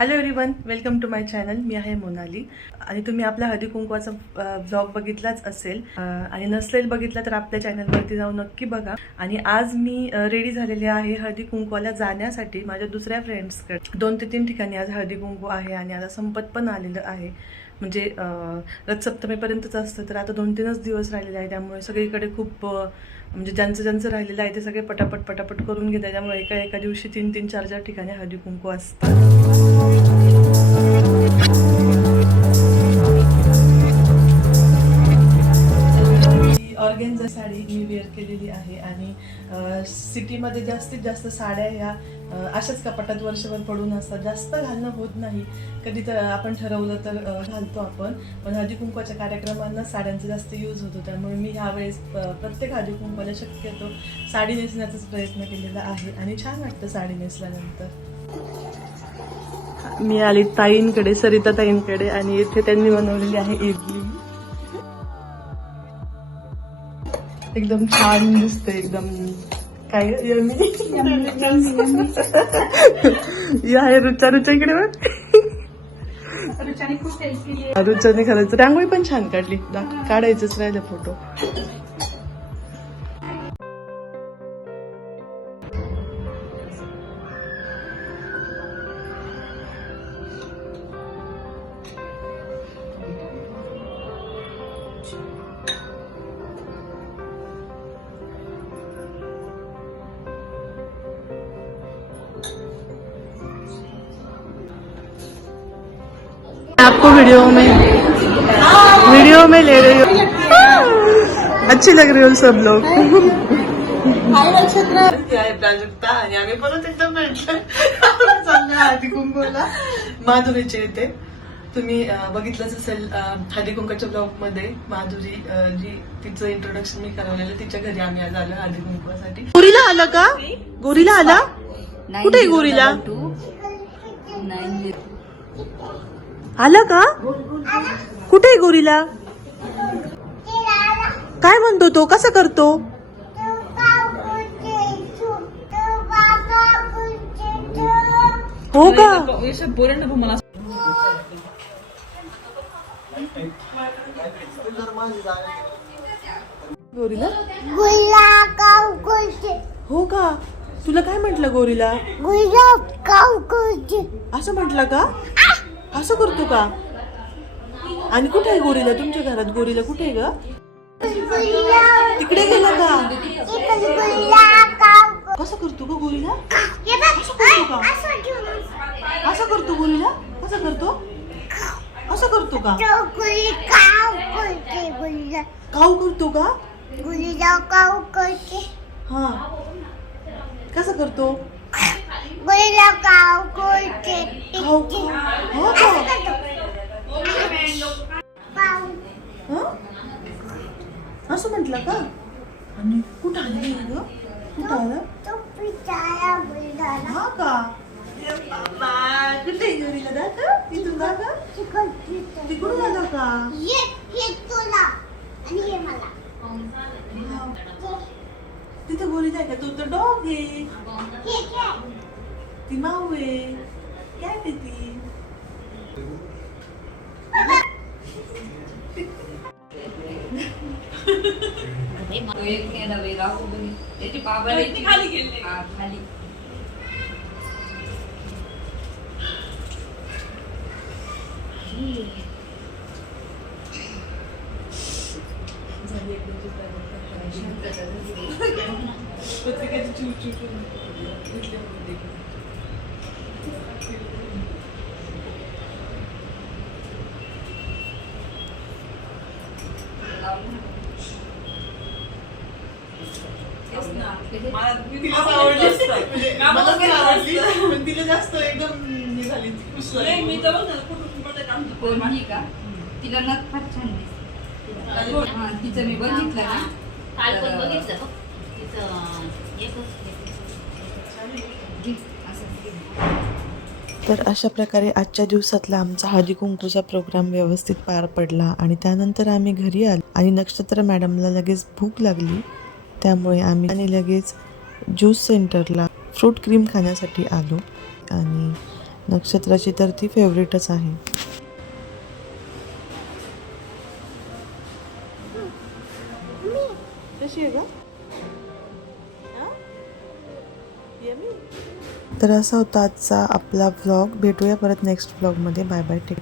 Hello everyone welcome to my channel मी आहे मोनाली. आणि तुम्ही आपला हळदी कुंकवाचा ब्लॉग बघितलाच असेल. आणि नसेल बघितला तर आपल्या चॅनलवरती जाऊन नक्की बघा. आणि आज मी रेडी झालेले आहे हळदी कुंकवाला जाण्यासाठी माझ्या दुसऱ्या फ्रेंड्सकडे दोन ते तीन ठिकाणी आज हळदी कुंकू आहे आणि आता संपत पण आलेलं आहे. म्हणजे रथसप्तमीपर्यंतच असतं. तर आता दोन तीनच दिवस राहिलेले आहे त्यामुळे सगळीकडे खूप म्हणजे ज्यांचं ज्यांचं राहिलेलं आहे ते सगळे पटापट पटापट करून घेतात त्यामुळे एका एका दिवशी तीन तीन चार चार ठिकाणी हळदी कुंकू असतात. मी वेअर केलेली आहे आणि सिटीमध्ये जास्तीत जास्त साड्या ह्या अशाच कपाटात वर्षभर पडून असतात. जास्त घालणं होत नाही. कधी तर आपण ठरवलं तर घालतो आपण. पण हळदी कुंकवाच्या कार्यक्रमांना साड्यांचा जास्त यूज होतो. त्यामुळे मी ह्यावेळेस प्रत्येक हळदी कुंकवाला शक्यतो साडी नेसण्याचाच प्रयत्न केलेला आहे आणि छान वाटतं साडी नेसल्यानंतर. मी आली ताईंकडे सरिता ताईंकडे आणि इथे त्यांनी बनवलेली आहे इडली. एकदम छान दिसते एकदम काय ही आहे रुचा रुचा इकडे बघ. रुचाने खरंच. रांगोळी पण छान काढली. काढायचंच राहिलं फोटो वीडियो में? वीडियो में ले रही हो। अच्छी लग रही हो सब लोग। आहे प्राजक्ता आणि आम्ही परत एकदम भेटलो चाललोय हळदी कुंकूला माधुरीचे येते. तुम्ही बघितलंच असेल हळदी कुंकाच्या ब्लॉगमध्ये माधुरी जी तिचं इंट्रोडक्शन मी करवलेलं तिच्या घरी आम्ही आज आलो हळदी कुंकवासाठी गोरीला आला का? गोरीला आला? कुठे आहे गोरीला? आला का? कुठे गोरीला? काय म्हणतो तो? कसा करतो? हो का? गोरीला? हो का? तुला काय म्हंटल गोरीला? असं म्हंटल का? असं करतो का? आणि कुठे आहे गोरीला? तुमच्या घरात गोरीला कुठे आहे ग? तिकडे गेला का? कसं करतो ग गोरीला? असं करतो गोरीला? कसं करतो? असं करतो का? काव करते का? गुलाब काव करते. हा. कसं करतो? गुलाब काव हो का हं? असं म्हटलं का आणि कुठं आलं ग कुठं आलं तो पिटाया गुलाब हा का ए बाबा, कुठे आहे गोरीला दाखव इथून दाखव तिकडून आलं का ये हे तुला आणि हे मला तिथं गोरीला आहे का तू तर डॉग आहे हे ती माऊ ती तो एक राहू त्याची बाबा खाली गेले खाली. तिला जास्त एकदम झाली का तिला फार छान दिसते तिचं मी बघितलं ना? काल पण बघितलं तिचं एकच तर अशा प्रकारे आजच्या दिवसातला आमचा हळदी कुंकूचा प्रोग्राम व्यवस्थित पार पडला आणि त्यानंतर आम्ही घरी आलो. आणि नक्षत्र मॅडमला लगेच भूक लागली. त्यामुळे आम्ही आणि लगेच ज्यूस सेंटरला फ्रूट क्रीम खाण्यासाठी आलो. आणि नक्षत्राची तर ती फेवरेटच आहे. कशी आहे तर असा होता आजचा आपला व्लॉग भेटूया परत नेक्स्ट व्लॉगमध्ये बाय बाय टेक